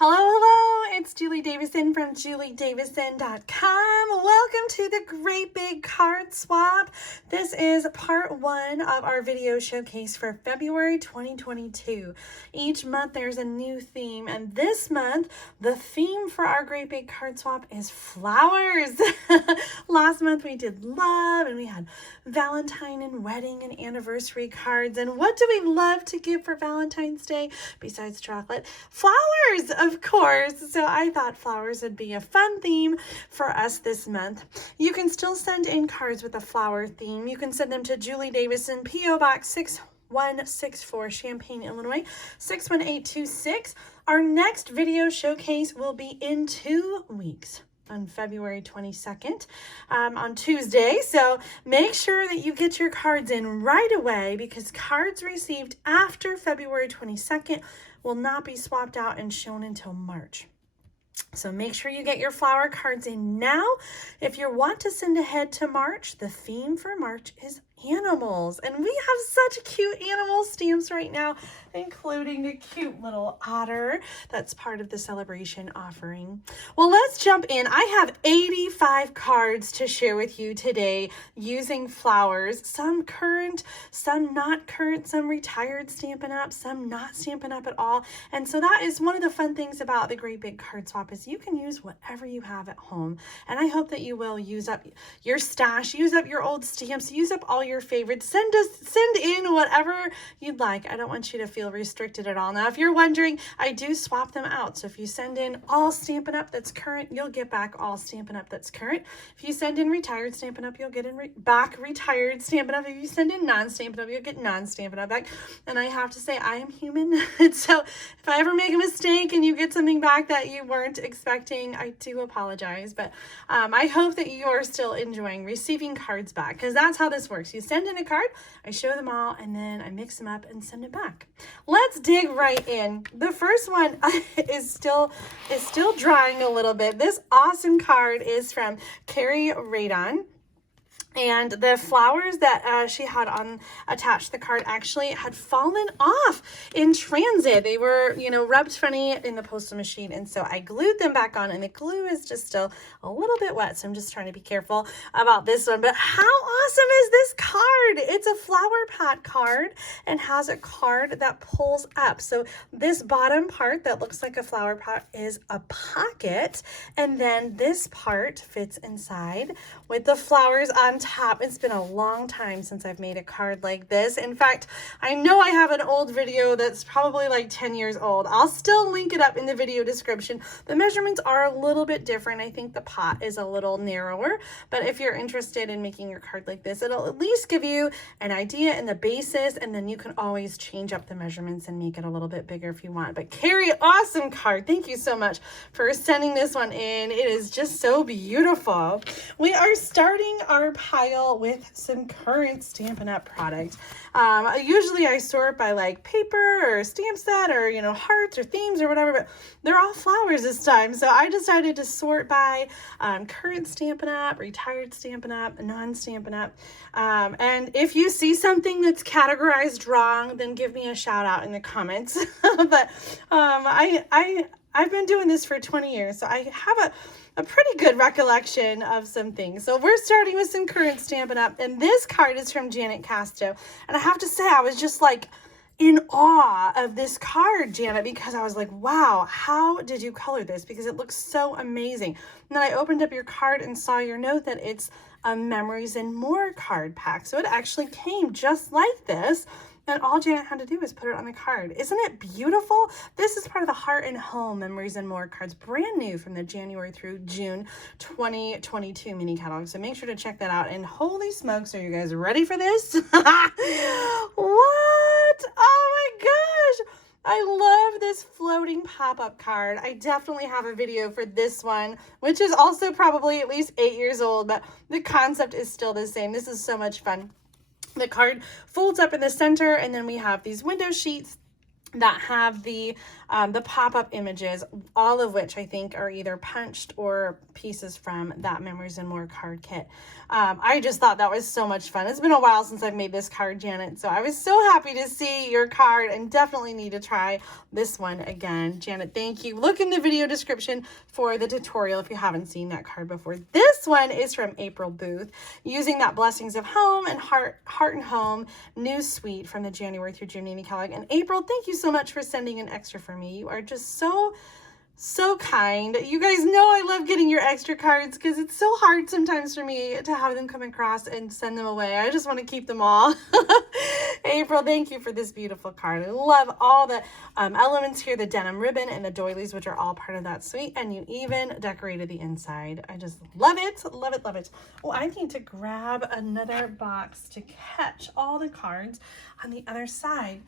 Hello, hello, it's Julie Davison from juliedavison.com. Welcome to the Great Big Card Swap. This is part one of our video showcase for February 2022. Each month there's a new theme, and this month the theme for our Great Big Card Swap is flowers. Last month we did love, and we had Valentine and wedding and anniversary cards. And what do we love to give for Valentine's Day besides chocolate? Flowers, of course. So I thought flowers would be a fun theme for us this month. You can still send in cards with a flower theme. You can send them to Julie Davison, P.O. Box 6164, Champaign, Illinois, 61826. Our next video showcase will be in 2 weeks, on February 22nd, on Tuesday. So make sure that you get your cards in right away, because cards received after February 22nd will not be swapped out and shown until March. So make sure you get your flower cards in now. If you want to send ahead to March, the theme for March is animals. And we have such cute animal stamps right now, including a cute little otter that's part of the celebration offering. Well, let's jump in. I have 85 cards to share with you today using flowers, some current, some not current, some retired Stampin' Up, some not Stampin' Up at all. And so that is one of the fun things about the Great Big Card Swap, is you can use whatever you have at home. And I hope that you will use up your stash, use up your old stamps, use up all your favorites. Send in whatever you'd like. I don't want you to feel restricted at all. Now, if you're wondering, I do swap them out. So if you send in all Stampin' Up that's current, you'll get back all Stampin' Up that's current. If you send in retired Stampin' Up, you'll get back retired Stampin' Up. If you send in non-Stampin' Up, you'll get non-Stampin' Up back. And I have to say, I am human. And so if I ever make a mistake and you get something back that you weren't expecting, I do apologize. But I hope that you are still enjoying receiving cards back, because that's how this works. You send in a card, I show them all, and then I mix them up and send it back. Let's dig right in. The first one is still drying a little bit. This awesome card is from Carrie Radon. And the flowers that she had on attached to the card actually had fallen off in transit. They were, rubbed funny in the postal machine. And so I glued them back on, and the glue is just still a little bit wet. So I'm just trying to be careful about this one. But how awesome is this card? It's a flower pot card and has a card that pulls up. So this bottom part that looks like a flower pot is a pocket. And then this part fits inside with the flowers on top. It's been a long time since I've made a card like this. In fact, I know I have an old video that's probably like 10 years old. I'll still link it up in the video description. The measurements are a little bit different. I think the pot is a little narrower, but if you're interested in making your card like this, it'll at least give you an idea and the basis, and then you can always change up the measurements and make it a little bit bigger if you want. But Carrie, awesome card. Thank you so much for sending this one in. It is just so beautiful. We are starting our pile with some current Stampin' Up product. Usually I sort by like paper or stamp set or, hearts or themes or whatever, but they're all flowers this time. So I decided to sort by current Stampin' Up, retired Stampin' Up, non-Stampin' Up. And if you see something that's categorized wrong, then give me a shout out in the comments. But I've been doing this for 20 years, so I have a pretty good recollection of some things. So we're starting with some current Stampin' Up, and this card is from Janet Casto. And I have to say, I was just like in awe of this card, Janet, because I was like, wow, how did you color this? Because it looks so amazing. And then I opened up your card and saw your note that it's a Memories and More card pack. So it actually came just like this. And all Janet had to do was put it on the card. Isn't it beautiful? This is part of the Heart and Home Memories and More cards, brand new from the January through June 2022 mini catalog. So make sure to check that out. And holy smokes, are you guys ready for this? What? Oh my gosh. I love this floating pop-up card. I definitely have a video for this one, which is also probably at least 8 years old, but the concept is still the same. This is so much fun. The card folds up in the center, and then we have these window sheets that have the the pop-up images, all of which I think are either punched or pieces from that Memories and More card kit. I just thought that was so much fun. It's been a while since I've made this card, Janet, so I was so happy to see your card and definitely need to try this one again. Janet, thank you. Look in the video description for the tutorial if you haven't seen that card before. This one is from April Booth, using that Blessings of Home and Heart and Home new suite from the January through June mini catalog. And April, thank you so much for sending an extra for me. You are just so kind. You guys know I love getting your extra cards because it's so hard sometimes for me to have them come across and send them away. I just want to keep them all. April, thank you for this beautiful card. I love all the elements here, the denim ribbon and the doilies, which are all part of that suite, and you even decorated the inside. I just love it, love it, love it. Oh, I need to grab another box to catch all the cards on the other side.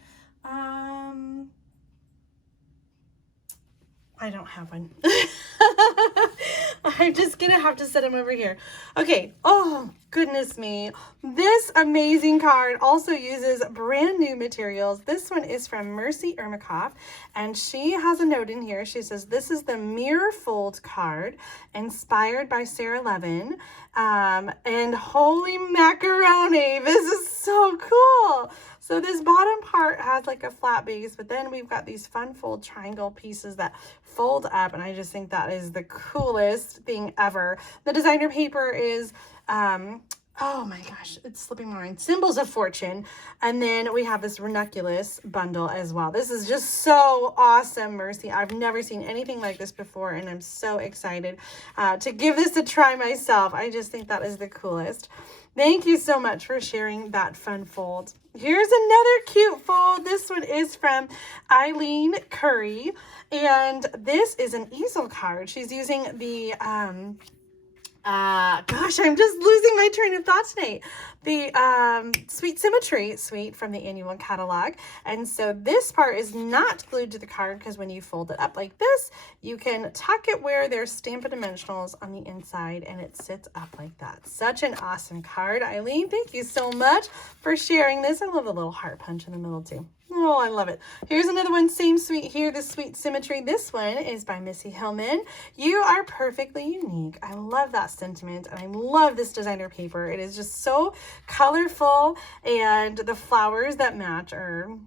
I don't have one. I'm just gonna have to set them over here. Okay, oh goodness me. This amazing card also uses brand new materials. This one is from Mercy Ermikoff, and she has a note in here. She says, this is the mirror fold card inspired by Sarah Levin. And holy macaroni, this is so cool. So this bottom part has like a flat base, but then we've got these fun fold triangle pieces that fold up, and I just think that is the coolest thing ever. The designer paper is, oh my gosh, it's slipping my mind, Symbols of Fortune, and then we have this ranunculus bundle as well. This is just so awesome, Mercy. I've never seen anything like this before, and I'm so excited to give this a try myself. I just think that is the coolest. Thank you so much for sharing that fun fold. Here's another cute fold. This one is from Eileen Curry, and this is an easel card. She's using the, gosh, I'm just losing my train of thought tonight. The Sweet Symmetry suite from the annual catalog. And so this part is not glued to the card because when you fold it up like this, you can tuck it where there's Stampin' Dimensionals on the inside and it sits up like that. Such an awesome card, Eileen. Thank you so much for sharing this. I love the little heart punch in the middle too. Oh, I love it. Here's another one, same suite here, the Sweet Symmetry. This one is by Missy Hillman. You are perfectly unique. I love that sentiment, and I love this designer paper. It is just so colorful, and the flowers that match are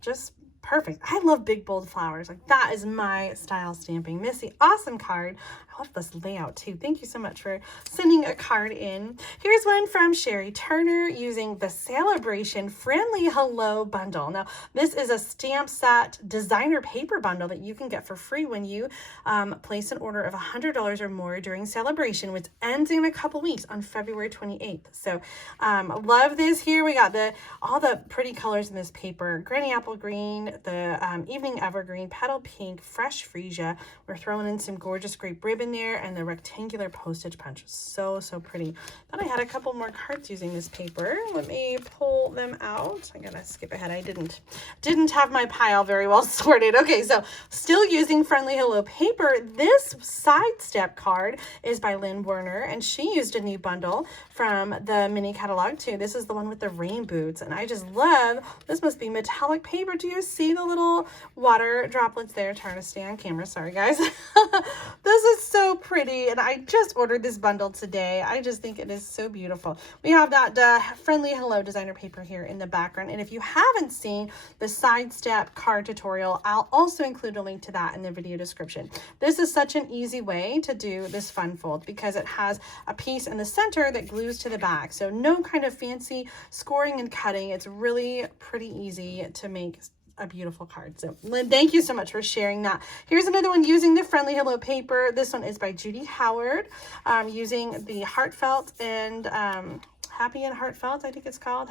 just perfect. I love big, bold flowers. Like, that is my style stamping. Missy, awesome card. I love this layout too. Thank you so much for sending a card in. Here's one from Sherry Turner using the Celebration Friendly Hello bundle. Now, this is a stamp set designer paper bundle that you can get for free when you place an order of $100 or more during Celebration, which ends in a couple weeks on February 28th. So, love this here. We got all the pretty colors in this paper. Granny Apple Green, the Evening Evergreen, Petal Pink, Fresh Freesia. We're throwing in some gorgeous grape ribbon there, and the rectangular postage punch. So pretty. Thought I had a couple more cards using this paper. Let me pull them out. I gotta skip ahead. I didn't have my pile very well sorted. Okay, so still using Friendly Hello paper. This sidestep card is by Lynn Werner, and she used a new bundle from the mini catalog too. This is the one with the rain boots, and I just love, this must be metallic paper. Do you see the little water droplets there? Trying to stay on camera, sorry guys. This is so pretty, and I just ordered this bundle today. I just think it is so beautiful. We have that Friendly Hello designer paper here in the background, and if you haven't seen the sidestep card tutorial, I'll also include a link to that in the video description. This is such an easy way to do this fun fold because it has a piece in the center that glues to the back, so no kind of fancy scoring and cutting. It's really pretty easy to make a beautiful card. So Lynn, thank you so much for sharing that. Here's another one using the Friendly Hello paper. This one is by Judy Howard, using the Heartfelt and Happy and Heartfelt, I think it's called.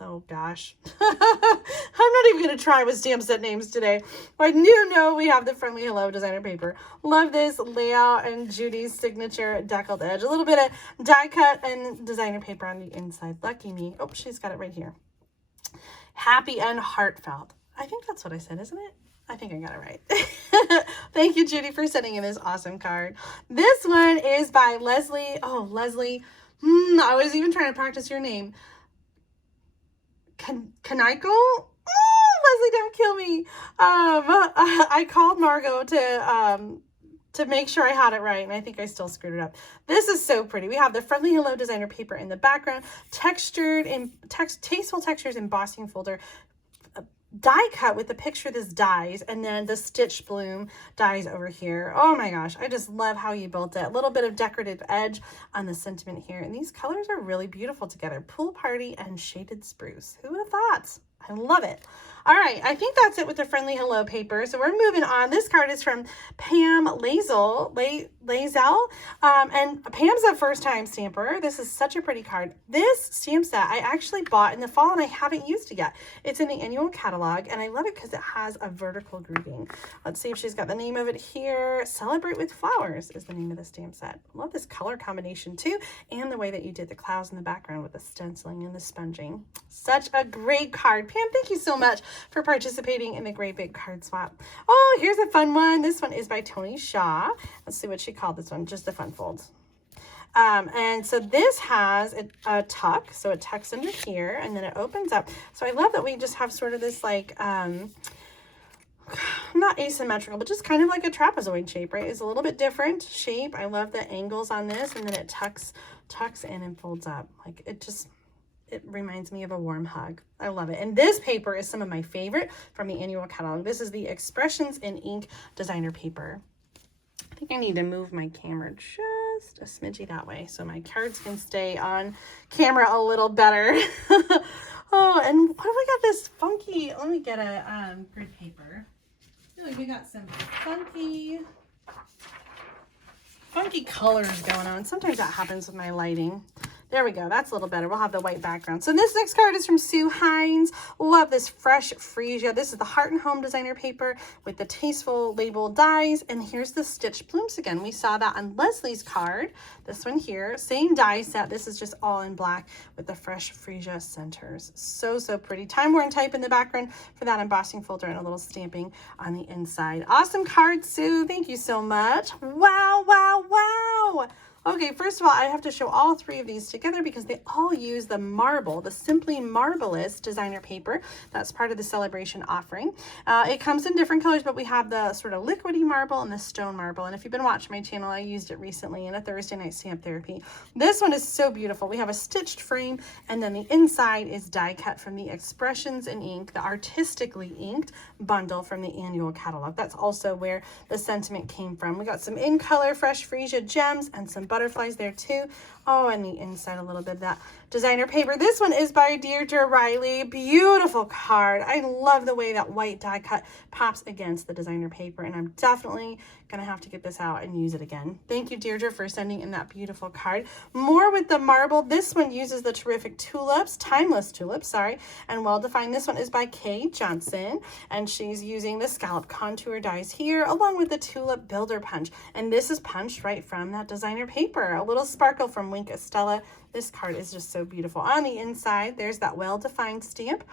Oh gosh. I'm not even going to try with stamp set names today. I do know we have the Friendly Hello designer paper. Love this layout and Judy's signature deckled edge. A little bit of die cut and designer paper on the inside. Lucky me. Oh, she's got it right here. Happy and Heartfelt. I think that's what I said, isn't it? I think I got it right. Thank you, Judy, for sending in this awesome card. This one is by Leslie. Oh, Leslie. I was even trying to practice your name. Kaniko? Oh, Leslie, don't kill me. I called Margot to make sure I had it right, and I think I still screwed it up. This is so pretty. We have the Friendly Hello designer paper in the background, tasteful textures embossing folder, die cut with the picture this dies, and then the stitch bloom dies over here. Oh my gosh, I just love how you built it. A little bit of decorative edge on the sentiment here, and these colors are really beautiful together. Pool Party and Shaded Spruce. Who would have thought? I love it. All right, I think that's it with the Friendly Hello paper. So we're moving on. This card is from Pam Lazel, and Pam's a first-time stamper. This is such a pretty card. This stamp set I actually bought in the fall, and I haven't used it yet. It's in the annual catalog, and I love it because it has a vertical grooving. Let's see if she's got the name of it here. Celebrate with Flowers is the name of the stamp set. Love this color combination too, and the way that you did the clouds in the background with the stenciling and the sponging. Such a great card. Pam, thank you so much for participating in the Great Big Card Swap. Oh, here's a fun one. This one is by Tony Shaw. Let's see what she called this one. Just the fun folds. And so this has a tuck, so it tucks under here, and then it opens up. So I love that we just have sort of this like, not asymmetrical, but just kind of like a trapezoid shape, right? It's a little bit different shape. I love the angles on this, and then it tucks in and folds up. Like it reminds me of a warm hug. I love it. And this paper is some of my favorite from the annual catalog. This is the Expressions in Ink designer paper. I think I need to move my camera just a smidgy that way so my cards can stay on camera a little better. Oh, and what have we got this funky, let me get a grid paper. I feel like we got some funky colors going on. Sometimes that happens with my lighting. There we go. That's a little better. We'll have the white background. So this next card is from Sue Hines. Love this fresh freesia. This is the Heart and Home designer paper with the tasteful label dies. And here's the stitch blooms again. We saw that on Leslie's card. This one here, same die set. This is just all in black with the fresh freesia centers. So, so pretty. Time Worn Type in the background for that embossing folder and a little stamping on the inside. Awesome card, Sue. Thank you so much. Wow, wow, wow. Okay, first of all, I have to show all three of these together because they all use the marble, the Simply Marvelous designer paper. That's part of the celebration offering. It comes in different colors, but we have the sort of liquidy marble and the stone marble. And if you've been watching my channel, I used it recently in a Thursday night stamp therapy. This one is so beautiful. We have a stitched frame, and then the inside is die cut from the Expressions in Ink, the artistically inked bundle from the annual catalog. That's also where the sentiment came from. We got some in color fresh freesia gems and some butterflies there too. Oh, and the inside a little bit of that designer paper. This one is by Deirdre Riley. Beautiful card. I love the way that white die cut pops against the designer paper, and I'm definitely gonna have to get this out and use it again. Thank you, Deirdre, for sending in that beautiful card. More with the marble. This one uses the terrific tulips, timeless tulips, sorry, and well defined. This one is by Kay Johnson, and she's using the scallop contour dies here along with the tulip builder punch, and this is punched right from that designer paper. A little sparkle from Wink Estella. This card is just so beautiful. On the inside, there's that well-defined stamp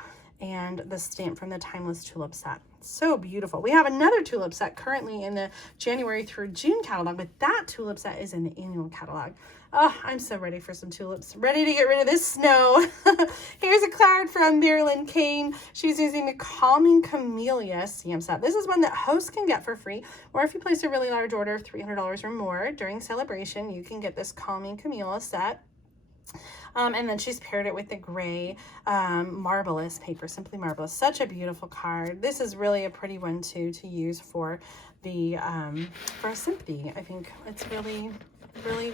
and the stamp from the Timeless Tulip set. So beautiful. We have another tulip set currently in the January through June catalog, but that tulip set is in the annual catalog. Oh, I'm so ready for some tulips. Ready to get rid of this snow. Here's a card from Marilyn Kane. She's using the Calming Camellia stamp set. This is one that hosts can get for free, or if you place a really large order of $300 or more during celebration, you can get this Calming Camellia set. And then she's paired it with the gray Marvelous paper, Simply Marvelous. Such a beautiful card. This is really a pretty one too to use for the for a sympathy. I think it's really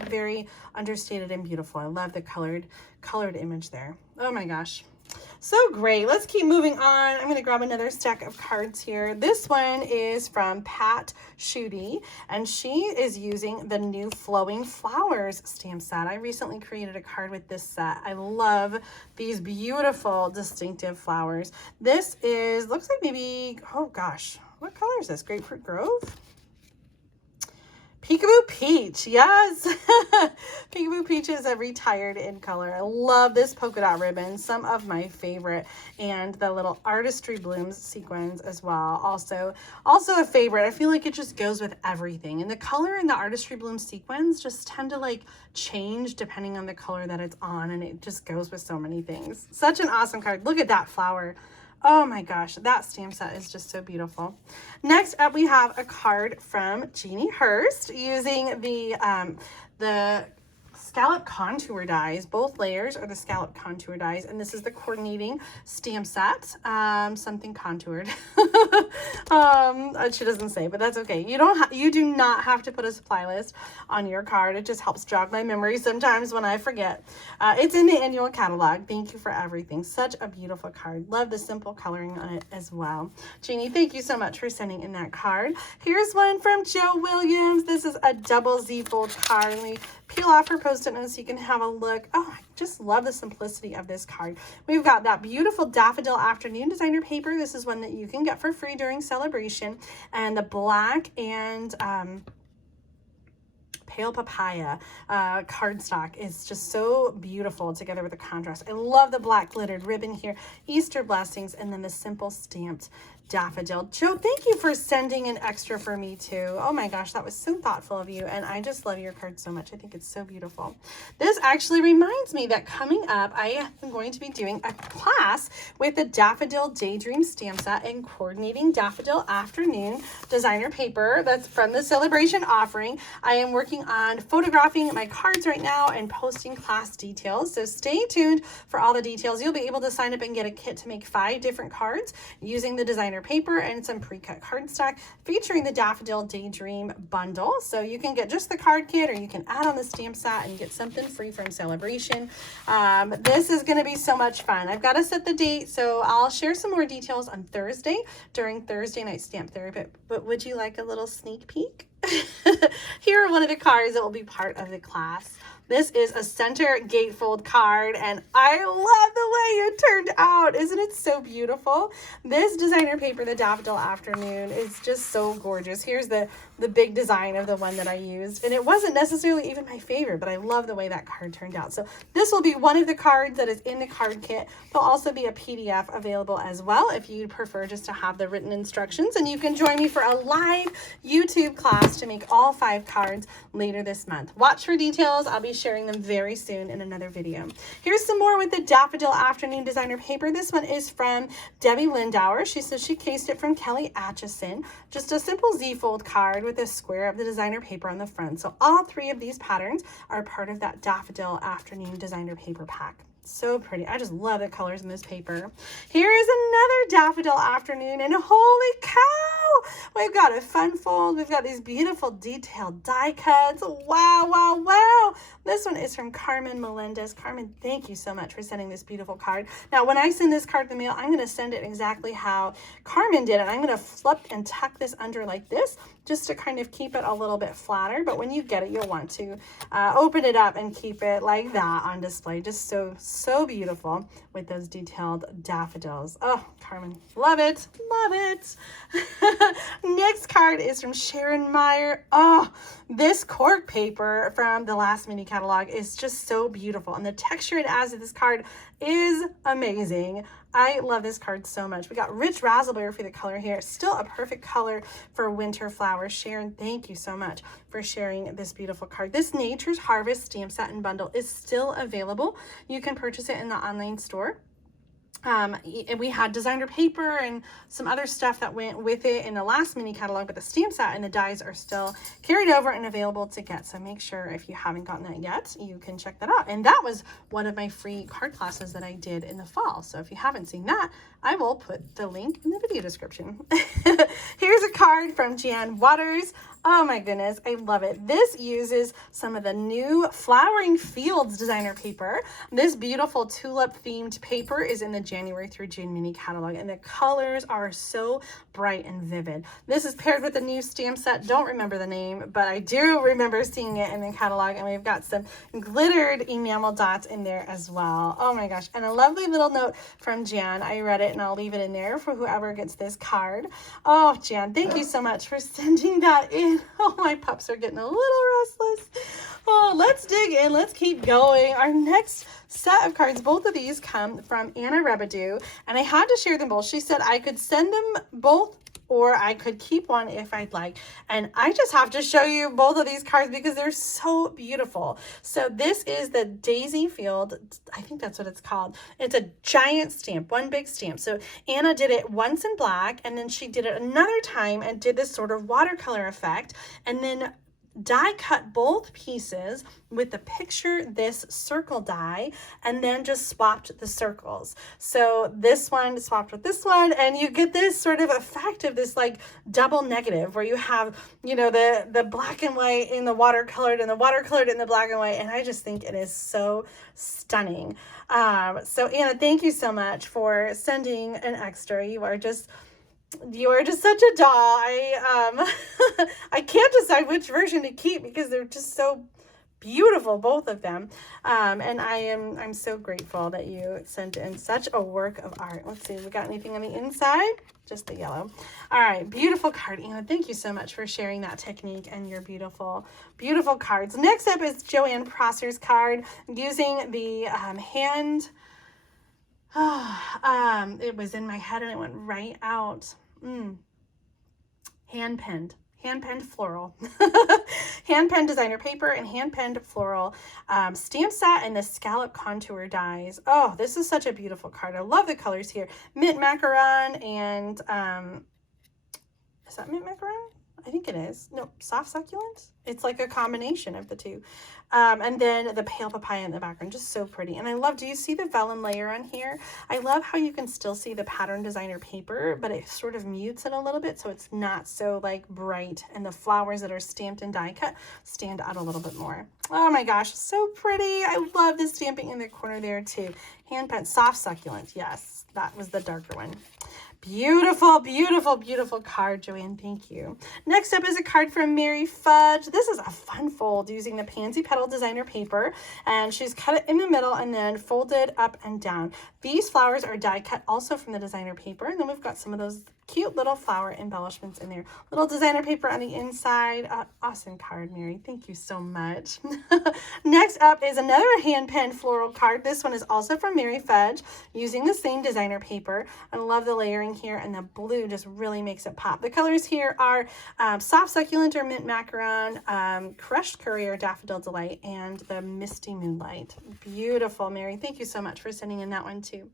very understated and beautiful. I love the colored image there. Oh my gosh. So great. Let's keep moving on. I'm going to grab another stack of cards here. This one is from Pat Schutte, and she is using the new Flowing Flowers stamp set. I recently created a card with this set. I love these beautiful distinctive flowers. This is, looks like maybe, oh gosh, what color is this? Grapefruit Grove? Peekaboo Peach, yes. Peekaboo Peach is a retired in color. I love this polka dot ribbon, some of my favorite, and the little artistry blooms sequins as well. Also a favorite. I feel like it just goes with everything. And the color in the artistry bloom sequins just tend to like change depending on the color that it's on, and it just goes with so many things. Such an awesome card. Look at that flower. Oh my gosh, that stamp set is just so beautiful. Next up, we have a card from Jeannie Hurst using the scallop contour dies. Both layers are the scallop contour dies, and this is the coordinating stamp set. Something contoured. She doesn't say, but that's okay. You do not have to put a supply list on your card. It just helps jog my memory sometimes when I forget. It's in the annual catalog. Thank you for everything. Such a beautiful card. Love the simple coloring on it as well. Jeannie, thank you so much for sending in that card. Here's one from Joe Williams. This is a double Z fold card. Let me peel off her post-it notes so you can have a look. Oh, I just love the simplicity of this card. We've got that beautiful Daffodil Afternoon designer paper. This is one that you can get for free during celebration. And the black and pale papaya cardstock is just so beautiful together with the contrast. I love the black glittered ribbon here, Easter blessings, and then the simple stamped daffodil. Joe, thank you for sending an extra for me too. Oh my gosh, that was so thoughtful of you, and I just love your card so much. I think it's so beautiful. This actually reminds me that coming up, I am going to be doing a class with the Daffodil Daydream stamp set and coordinating Daffodil Afternoon designer paper. That's from the celebration offering. I am working on photographing my cards right now and posting class details, so stay tuned for all the details. You'll be able to sign up and get a kit to make 5 different cards using the designer paper and some pre-cut cardstock featuring the Daffodil Daydream bundle. So you can get just the card kit, or you can add on the stamp set and get something free from celebration. This is going to be so much fun. I've got to set the date, so I'll share some more details on Thursday during Thursday night stamp therapy. But would you like a little sneak peek? Here are one of the cards that will be part of the class. This is a center gatefold card, and I love the way it turned out. Isn't it so beautiful? This designer paper, the Daffodil Afternoon, is just so gorgeous. Here's the big design of the one that I used, and it wasn't necessarily even my favorite, but I love the way that card turned out. So this will be one of the cards that is in the card kit. There'll also be a PDF available as well if you prefer just to have the written instructions, and you can join me for a live YouTube class to make all 5 cards later this month. Watch for details. I'll be sharing them very soon in another video. Here's some more with the Daffodil Afternoon designer paper. This one is from Debbie Lindauer. She says she cased it from Kelly Atchison. Just a simple Z-fold card with a square of the designer paper on the front. So all 3 of these patterns are part of that Daffodil Afternoon designer paper pack. So pretty. I just love the colors in this paper. Here is another Daffodil Afternoon, and holy cow, we've got a fun fold. We've got these beautiful detailed die cuts. Wow, wow, wow. This one is from Carmen Melendez. Carmen, thank you so much for sending this beautiful card. Now, when I send this card in the mail, I'm going to send it exactly how Carmen did it. I'm going to flip and tuck this under like this, just to kind of keep it a little bit flatter. But when you get it, you'll want to open it up and keep it like that on display. Just so beautiful with those detailed daffodils. Oh, Carmen, love it, love it. Next card is from Sharon Meyer. Oh, this cork paper from the last mini catalog is just so beautiful, and the texture it adds to this card is amazing. I love this card so much. We got rich raspberry for the color here. Still a perfect color for winter flowers. Sharon, thank you so much for sharing this beautiful card. This Nature's Harvest stamp set and bundle is still available. You can purchase it in the online store. And we had designer paper and some other stuff that went with it in the last mini catalog, but the stamp set and the dies are still carried over and available to get. So make sure if you haven't gotten that yet, you can check that out. And that was one of my free card classes that I did in the fall. So if you haven't seen that, I will put the link in the video description. Here's a card from Jan Waters. Oh my goodness, I love it. This uses some of the new Flowering Fields designer paper. This beautiful tulip themed paper is in the January through June mini catalog, and the colors are so bright and vivid. This is paired with a new stamp set. Don't remember the name, but I do remember seeing it in the catalog, and we've got some glittered enamel dots in there as well. Oh my gosh, and a lovely little note from Jan. I read it, and I'll leave it in there for whoever gets this card. Oh, Jan, thank you so much for sending that in. Oh, my pups are getting a little restless. Oh, let's dig in. Let's keep going. Our next set of cards, both of these come from Anna Rebedu, and I had to share them both. She said I could send them both or I could keep one if I'd like. And I just have to show you both of these cards because they're so beautiful. So this is the Daisy Field. I think that's what it's called. It's a giant stamp, one big stamp. So Anna did it once in black, and then she did it another time and did this sort of watercolor effect, and then die cut both pieces with the picture this circle die, and then just swapped the circles. So this one swapped with this one, and you get this sort of effect of this like double negative where you have, you know, the black and white in the watercolored and the watercolored in the black and white. And I just think it is so stunning. So Anna, thank you so much for sending an extra. You are just such a doll. I can't decide which version to keep because they're just so beautiful, both of them. And I'm so grateful that you sent in such a work of art. Let's see, we got anything on the inside? Just the yellow. All right, beautiful card, Anna. Thank you so much for sharing that technique and your beautiful, beautiful cards. Next up is Joanne Prosser's card using the hand. It was in my head and it went right out. Hand-penned floral. Hand-penned designer paper and hand-penned floral stamp set and the scallop contour dies. Oh, this is such a beautiful card. I love the colors here. Mint macaron and is that mint macaron? I think it is. No, soft succulent. It's like a combination of the two. And then the pale papaya in the background, just so pretty. And I love, do you see the vellum layer on here? I love how you can still see the pattern designer paper, but it sort of mutes it a little bit so it's not so like bright. And the flowers that are stamped and die cut stand out a little bit more. Oh my gosh, so pretty. I love the stamping in the corner there too. Hand pen, soft succulent. Yes, that was the darker one. Beautiful, beautiful, beautiful card, Joanne. Thank you. Next up is a card from Mary Fudge. This is a fun fold using the Pansy Petal designer paper, and she's cut it in the middle and then folded up and down. These flowers are die cut also from the designer paper, and then we've got some of those cute little flower embellishments in there. Little designer paper on the inside. Awesome card, Mary. Thank you so much. Next up is another hand-penned floral card. This one is also from Mary Fudge using the same designer paper. I love the layering here, and the blue just really makes it pop. The colors here are soft succulent or mint macaron, crushed curry or daffodil delight, and the misty moonlight. Beautiful, Mary. Thank you so much for sending in that one too.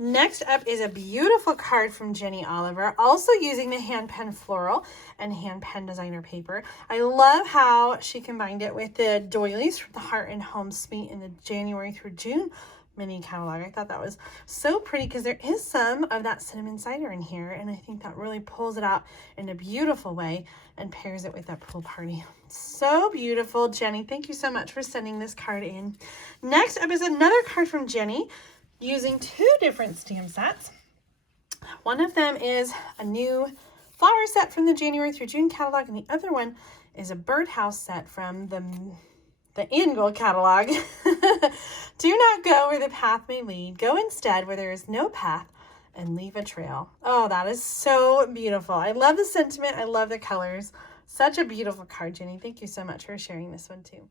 Next up is a beautiful card from Jenny Oliver, also using the hand pen floral and hand pen designer paper. I love how she combined it with the doilies from the Heart and Home Suite in the January through June mini catalog. I thought that was so pretty because there is some of that cinnamon cider in here, and I think that really pulls it out in a beautiful way and pairs it with that pool party. So beautiful, Jenny. Thank you so much for sending this card in. Next up is another card from Jenny using two different stamp sets. One of them is a new flower set from the January through June catalog, and the other one is a birdhouse set from the annual catalog. Do not go where the path may lead. Go instead where there is no path and leave a trail. Oh, that is so beautiful. I love the sentiment. I love the colors. Such a beautiful card, Jenny. Thank you so much for sharing this one too.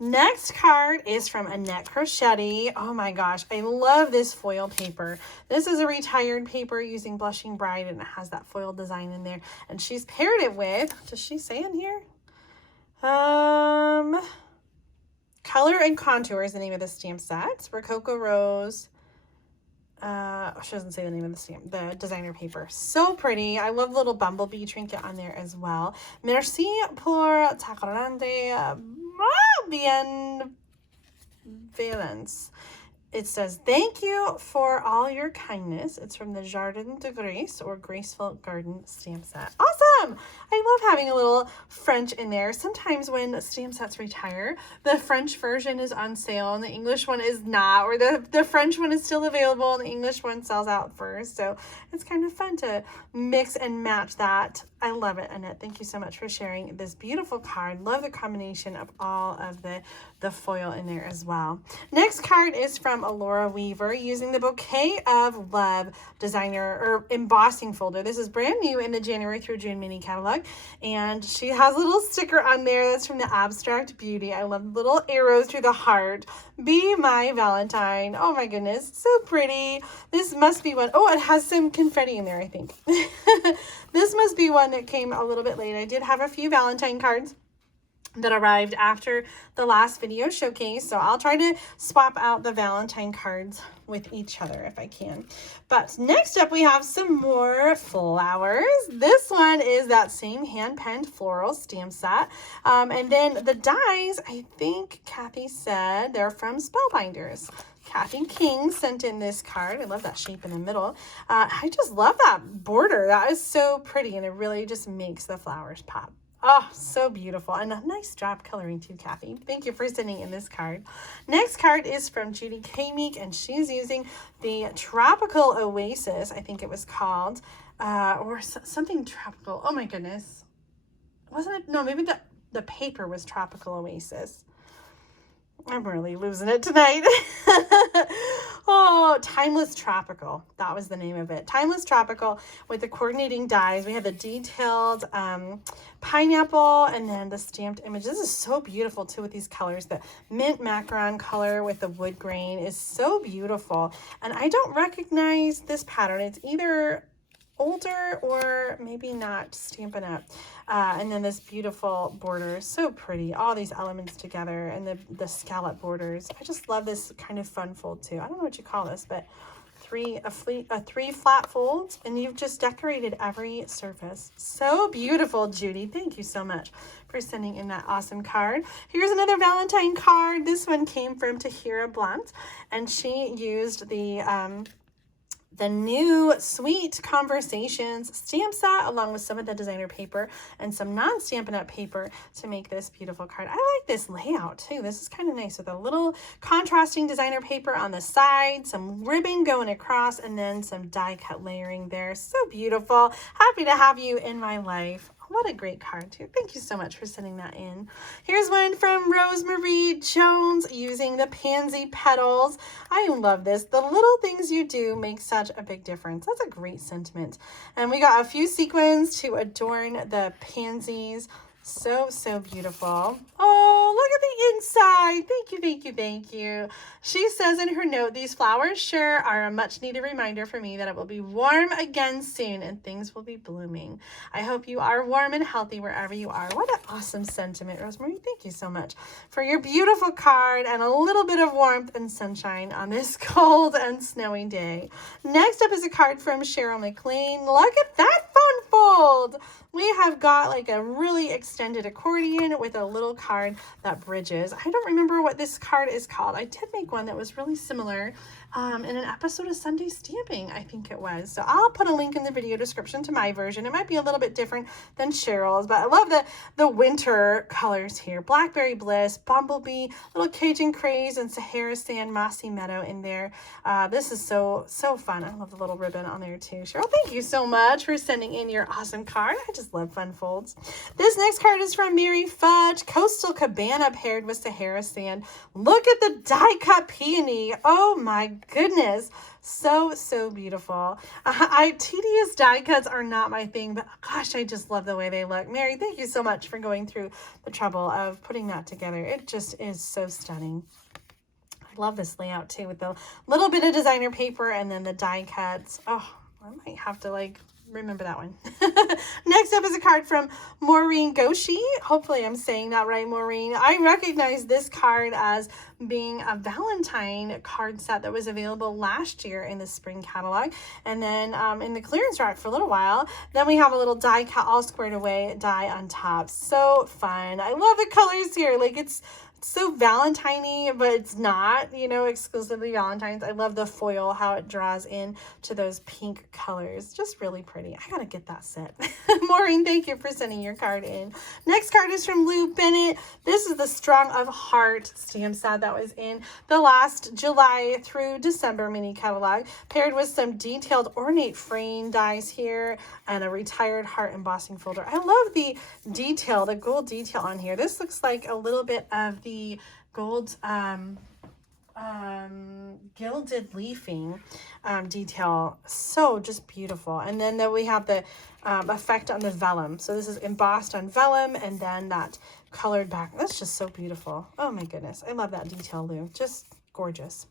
Next card is from Annette Crocetti. Oh my gosh, I love this foil paper. This is a retired paper using Blushing Bride, and it has that foil design in there. And she's paired it with, does she say in here? Color and Contour is the name of the stamp set. Rococo Rose. She doesn't say the name of the stamp, the designer paper. So pretty. I love the little bumblebee trinket on there as well. Merci pour ta grande bienveillance. It says, thank you for all your kindness. It's from the Jardin de Grace, or Graceful Garden stamp set. Awesome! I love having a little French in there. Sometimes when stamp sets retire, the French version is on sale and the English one is not, or the French one is still available and the English one sells out first. So it's kind of fun to mix and match that. I love it, Annette. Thank you so much for sharing this beautiful card. Love the combination of all of the foil in there as well. Next card is from from Laura Weaver using the Bouquet of Love designer or embossing folder. This is brand new in the January through June mini catalog. And she has a little sticker on there that's from the Abstract Beauty. I love the little arrows through the heart. Be my Valentine. Oh my goodness, so pretty. This must be one. Oh, it has some confetti in there, I think. This must be one that came a little bit late. I did have a few Valentine cards that arrived after the last video showcase, so I'll try to swap out the Valentine cards with each other if I can. But next up we have some more flowers. This one is that same hand-penned floral stamp set, and then the dies, I think Kathy said they're from Spellbinders. Kathy King sent in this card. I love that shape in the middle. I just love that border. That is so pretty, and it really just makes the flowers pop. Oh, so beautiful. And a nice job coloring too, Kathy. Thank you for sending in this card. Next card is from Judy K. Meek, and she's using the Tropical Oasis, I think it was called, or something tropical. Oh my goodness. Wasn't it? No, maybe the paper was Tropical Oasis. I'm really losing it tonight. Oh, Timeless Tropical. That was the name of it. Timeless Tropical with the coordinating dies. We have the detailed pineapple and then the stamped image. This is so beautiful too with these colors. The mint macaron color with the wood grain is so beautiful. And I don't recognize this pattern. It's either older or maybe not. Stampin' Up. And then this beautiful border, so pretty, all these elements together, and the scallop borders. I just love this kind of fun fold too. I don't know what you call this, but three flat folds, and you've just decorated every surface. So beautiful, Judy. Thank you so much for sending in that awesome card. Here's another Valentine card. This one came from Tahira Blunt, and she used the new Sweet Conversations stamp set along with some of the designer paper and some non-Stampin' Up paper to make this beautiful card. I like this layout too. This is kind of nice with a little contrasting designer paper on the side, some ribbon going across, and then some die cut layering there. So beautiful. Happy to have you in my life. What a great card too. Thank you so much for sending that in. Here's one from Rosemary Jones using the pansy petals. I love this. The little things you do make such a big difference. That's a great sentiment. And we got a few sequins to adorn the pansies. So, so beautiful. Oh, look at the inside. Thank you, thank you, thank you. She says in her note, these flowers sure are a much needed reminder for me that it will be warm again soon and things will be blooming. I hope you are warm and healthy wherever you are. What an awesome sentiment, Rosemary. Thank you so much for your beautiful card and a little bit of warmth and sunshine on this cold and snowy day. Next up is a card from Cheryl McLean. Look at that fun fold. We have got like a really extended accordion with a little card that bridges. I don't remember what this card is called. I did make one that was really similar in an episode of Sunday Stamping, I think it was. So I'll put a link in the video description to my version. It might be a little bit different than Cheryl's, but I love the winter colors here. Blackberry Bliss, Bumblebee, little Cajun Craze, and Sahara Sand, Mossy Meadow in there. This is so fun. I love the little ribbon on there too. Cheryl, thank you so much for sending in your awesome card. I just love fun folds. This next card is from Mary Fudge, Coastal Cabana paired with Sahara Sand. Look at the die cut peony. Oh my goodness. So beautiful. Tedious die cuts are not my thing, but gosh, I just love the way they look. Mary, thank you so much for going through the trouble of putting that together. It just is so stunning. I love this layout too with the little bit of designer paper and then the die cuts. Oh, I might have to remember that one. Next up is a card from Maureen Goshi. Hopefully I'm saying that right, Maureen. I recognize this card as being a Valentine card set that was available last year in the spring catalog. And then in the clearance rack for a little while. Then we have a little die cut all squared away die on top. So fun. I love the colors here. It's so Valentine-y, but it's not, exclusively Valentine's. I love the foil, how it draws in to those pink colors. Just really pretty. I gotta get that set. Maureen, thank you for sending your card in. Next card is from Lou Bennett. This is the Strong of Heart stamp set that was in the last July through December mini catalog, paired with some detailed ornate frame dies here and a retired heart embossing folder. I love the detail, the gold detail on here. This looks like a little bit of the gold gilded leafing detail. So just beautiful. And then we have the effect on the vellum. So this is embossed on vellum, and then that colored back. That's just so beautiful. Oh my goodness. I love that detail, Lou. Just gorgeous.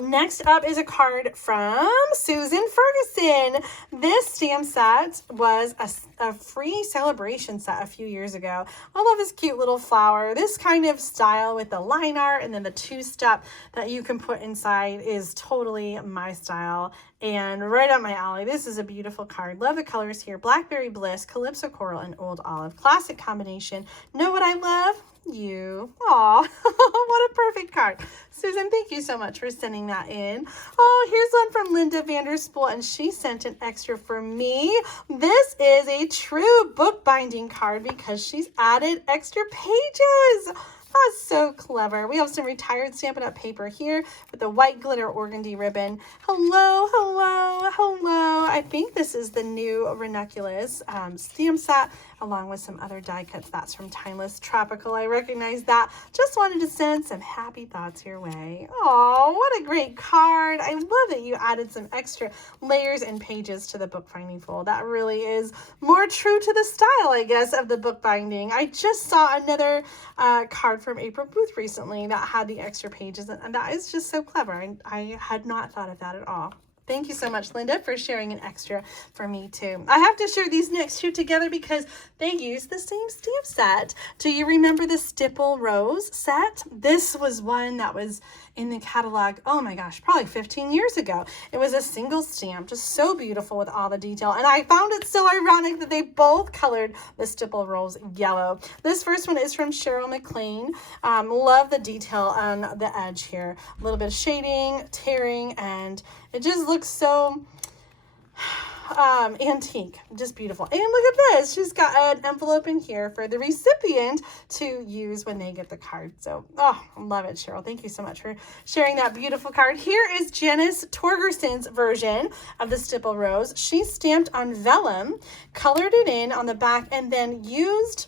Next up is a card from Susan Ferguson. This stamp set was a free celebration set a few years ago. I love this cute little flower. This kind of style with the line art and then the two-step that you can put inside is totally my style and right up my alley. This is a beautiful card. Love the colors here. Blackberry Bliss, Calypso Coral, and Old Olive. Classic combination. Know what I love? You. Aw, what a perfect card. Susan, thank you so much for sending that in. Oh, here's one from Linda Vanderspool, and she sent an extra for me. This is a true bookbinding card because she's added extra pages. That's so clever. We have some retired Stampin' Up! Paper here with the white glitter organdy ribbon. Hello, hello, hello. I think this is the new Ranunculus stamp set along with some other die cuts. That's from Timeless Tropical. I recognize that. Just wanted to send some happy thoughts your way. Oh, what a great card. I love that you added some extra layers and pages to the bookbinding fold. That really is more true to the style, I guess, of the bookbinding. I just saw another card from April Booth recently that had the extra pages, and that is just so clever. I had not thought of that at all. Thank you so much, Linda, for sharing an extra for me too. I have to share these next two together because they use the same stamp set. Do you remember the Stipple Rose set? This was one that was in the catalog, oh my gosh, probably 15 years ago. It was a single stamp, just so beautiful with all the detail. And I found it so ironic that they both colored the Stipple Rose yellow. This first one is from Cheryl McLean. Love the detail on the edge here. A little bit of shading, tearing, and it just looks so antique, just beautiful. And look at this, she's got an envelope in here for the recipient to use when they get the card. So, oh, love it, Cheryl. Thank you so much for sharing that beautiful card. Here is Janice Torgerson's version of the Stipple Rose. She stamped on vellum, colored it in on the back, and then used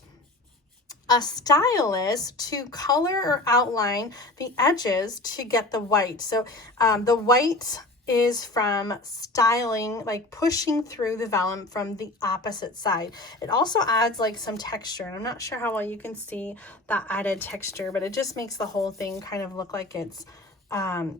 a stylus to color or outline the edges to get the white. So the white is from styling, like pushing through the vellum from the opposite side. It also adds like some texture, and I'm not sure how well you can see that added texture, but it just makes the whole thing kind of look like it's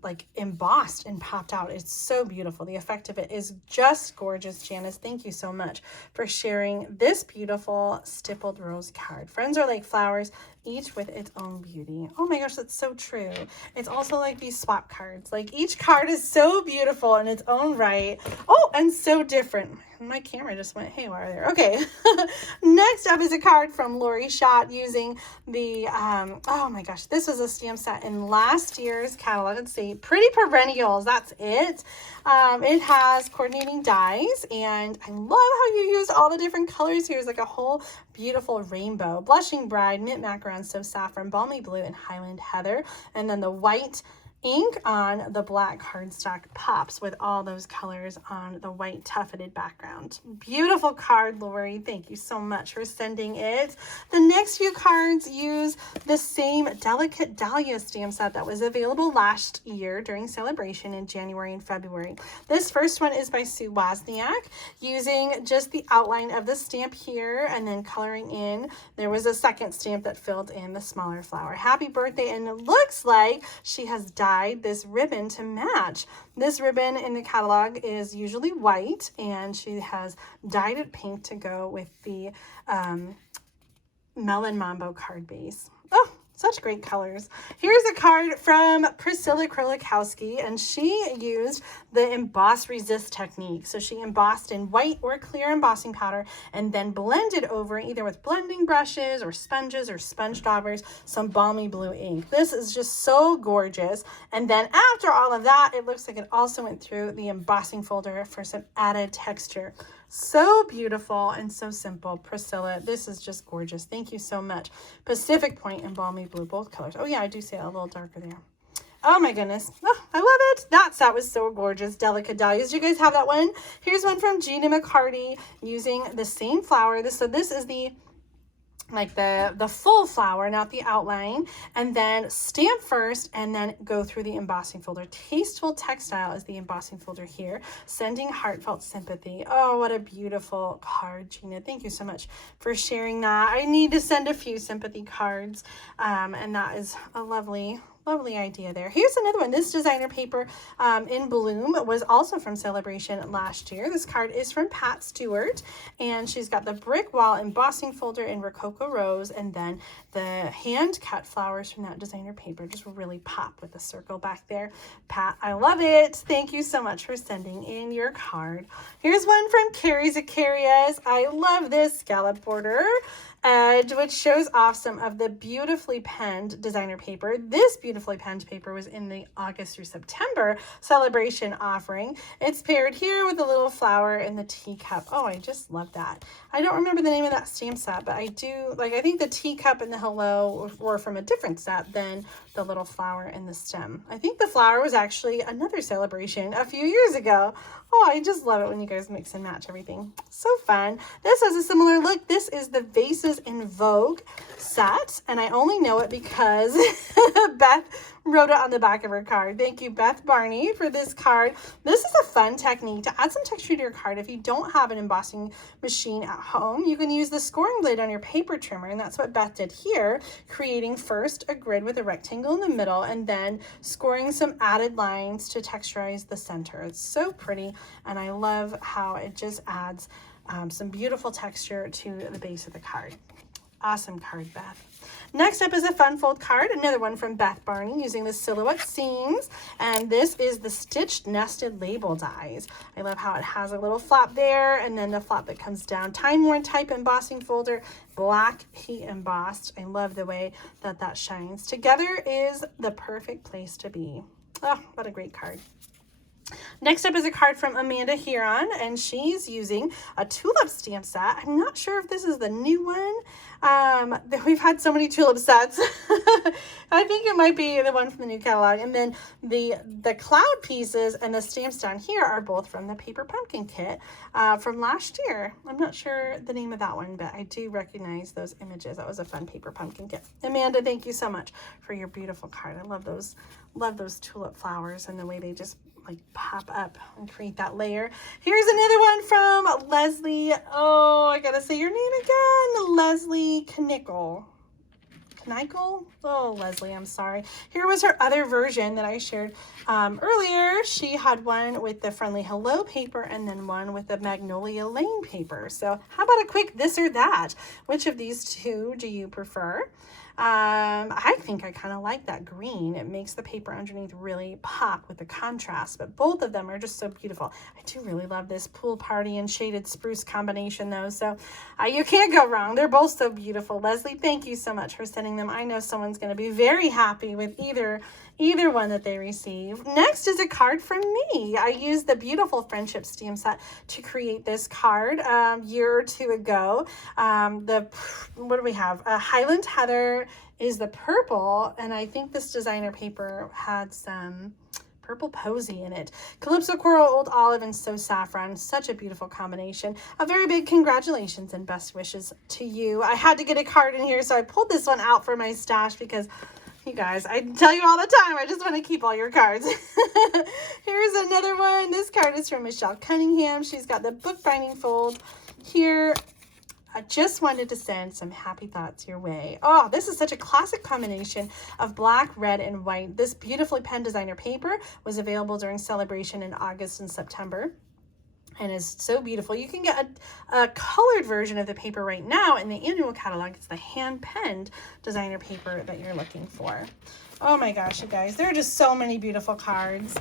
like embossed and popped out. It's so beautiful. The effect of it is just gorgeous. Janice, thank you so much for sharing this beautiful stippled rose card. Friends are like flowers, each with its own beauty. Oh my gosh, that's so true. It's also like these swap cards. Like each card is so beautiful in its own right. Oh, and so different. My camera just went haywire there. Okay. Next up is a card from Lori Schott using the, oh my gosh, this was a stamp set in last year's catalog. Let's see, Pretty Perennials, that's it. It has coordinating dies, and I love how you used all the different colors here. It's like a whole beautiful rainbow. Blushing Bride, Mint Macaron, So Saffron, Balmy Blue, and Highland Heather. And then the white ink on the black cardstock pops with all those colors on the white tufted background. Beautiful card, Lori. Thank you so much for sending it. The next few cards use the same Delicate Dahlia stamp set that was available last year during celebration in January and February. This first one is by Sue Wozniak, using just the outline of the stamp here and then coloring in. There was a second stamp that filled in the smaller flower. Happy birthday, and it looks like she has dyed this ribbon to match. This ribbon in the catalog is usually white, and she has dyed it pink to go with the Melon Mambo card base. Oh, such great colors. Here's a card from Priscilla Krolikowski, and she used the emboss resist technique. So she embossed in white or clear embossing powder and then blended over either with blending brushes or sponges or sponge daubers some balmy blue ink. This is just so gorgeous. And then after all of that, it looks like it also went through the embossing folder for some added texture. So beautiful and so simple. Priscilla, this is just gorgeous. Thank you so much. Pacific Point and Balmy Blue, both colors. Oh yeah, I do see it a little darker there. Oh my goodness. Oh, I love it. That set was so gorgeous. Delicate Dahlias. Do you guys have that one? Here's one from Gina McCarty using the same flower. So this is the like the full flower, not the outline, and then stamp first and then go through the embossing folder. Tasteful Textile is the embossing folder here. Sending heartfelt sympathy. Oh, what a beautiful card, Gina. Thank you so much for sharing that. I need to send a few sympathy cards, and that is a lovely idea there. Here's another one. This designer paper in Bloom was also from Celebration last year. This card is from Pat Stewart, and she's got the brick wall embossing folder in Rococo Rose, and then the hand cut flowers from that designer paper just really pop with the circle back there. Pat, I love it. Thank you so much for sending in your card. Here's one from Carrie Zacharias. I love this scallop border edge, which shows off some of the beautifully penned designer paper. This beautifully penned paper was in the August through September Celebration offering. It's paired here with a little flower in the teacup. Oh, I just love that. I don't remember the name of that stamp set, but I do, like, I think the teacup and the hello were from a different set than the little flower in the stem. I think the flower was actually another Celebration a few years ago. Oh, I just love it when you guys mix and match everything. So fun. This has a similar look. This is the Vases in Vogue set, and I only know it because Beth wrote it on the back of her card. Thank you, Beth Barney, for this card. This is a fun technique to add some texture to your card. If you don't have an embossing machine at home, you can use the scoring blade on your paper trimmer, and that's what Beth did here, creating first a grid with a rectangle in the middle and then scoring some added lines to texturize the center. It's so pretty, and I love how it just adds some beautiful texture to the base of the card. Awesome card, Beth. Next up is a fun fold card, another one from Beth Barney using the Silhouette Seams, and this is the Stitched Nested Label Dies. I love how it has a little flap there and then the flap that comes down. Time Worn Type embossing folder, black heat embossed. I love the way that that shines. Together is the perfect place to be. Oh, what a great card. Next up is a card from Amanda Huron, and she's using a Tulip stamp set. I'm not sure if this is the new one. We've had so many Tulip sets. I think it might be the one from the new catalog. And then the cloud pieces and the stamps down here are both from the Paper Pumpkin kit from last year. I'm not sure the name of that one, but I do recognize those images. That was a fun Paper Pumpkin kit. Amanda, thank you so much for your beautiful card. I love those tulip flowers and the way they just like pop up and create that layer. Here's another one from Leslie. Oh, I gotta say your name again. Leslie Knickle. Oh, Leslie, I'm sorry. Here was her other version that I shared earlier. She had one with the Friendly Hello paper and then one with the Magnolia Lane paper. So how about a quick this or that? Which of these two do you prefer? I think I kind of like that green. It makes the paper underneath really pop with the contrast, but both of them are just so beautiful. I do really love this Pool Party and Shaded Spruce combination though, so you can't go wrong. They're both so beautiful. Leslie, thank you so much for sending them. I know someone's going to be very happy with either one that they receive. Next is a card from me. I used the beautiful Friendship stamp set to create this card a year or two ago. What do we have? Highland Heather is the purple, and I think this designer paper had some purple posy in it. Calypso Coral, Old Olive, and So Saffron. Such a beautiful combination. A very big congratulations and best wishes to you. I had to get a card in here, so I pulled this one out for my stash because you guys, I tell you all the time, I just want to keep all your cards. Here's another one. This card is from Michelle Cunningham. She's got the bookbinding fold here. I just wanted to send some happy thoughts your way. Oh, this is such a classic combination of black, red, and white. This beautifully penned designer paper was available during Celebration in August and September, and is so beautiful. You can get a colored version of the paper right now in the annual catalog. It's the hand-penned designer paper that you're looking for. Oh my gosh, you guys, there are just so many beautiful cards.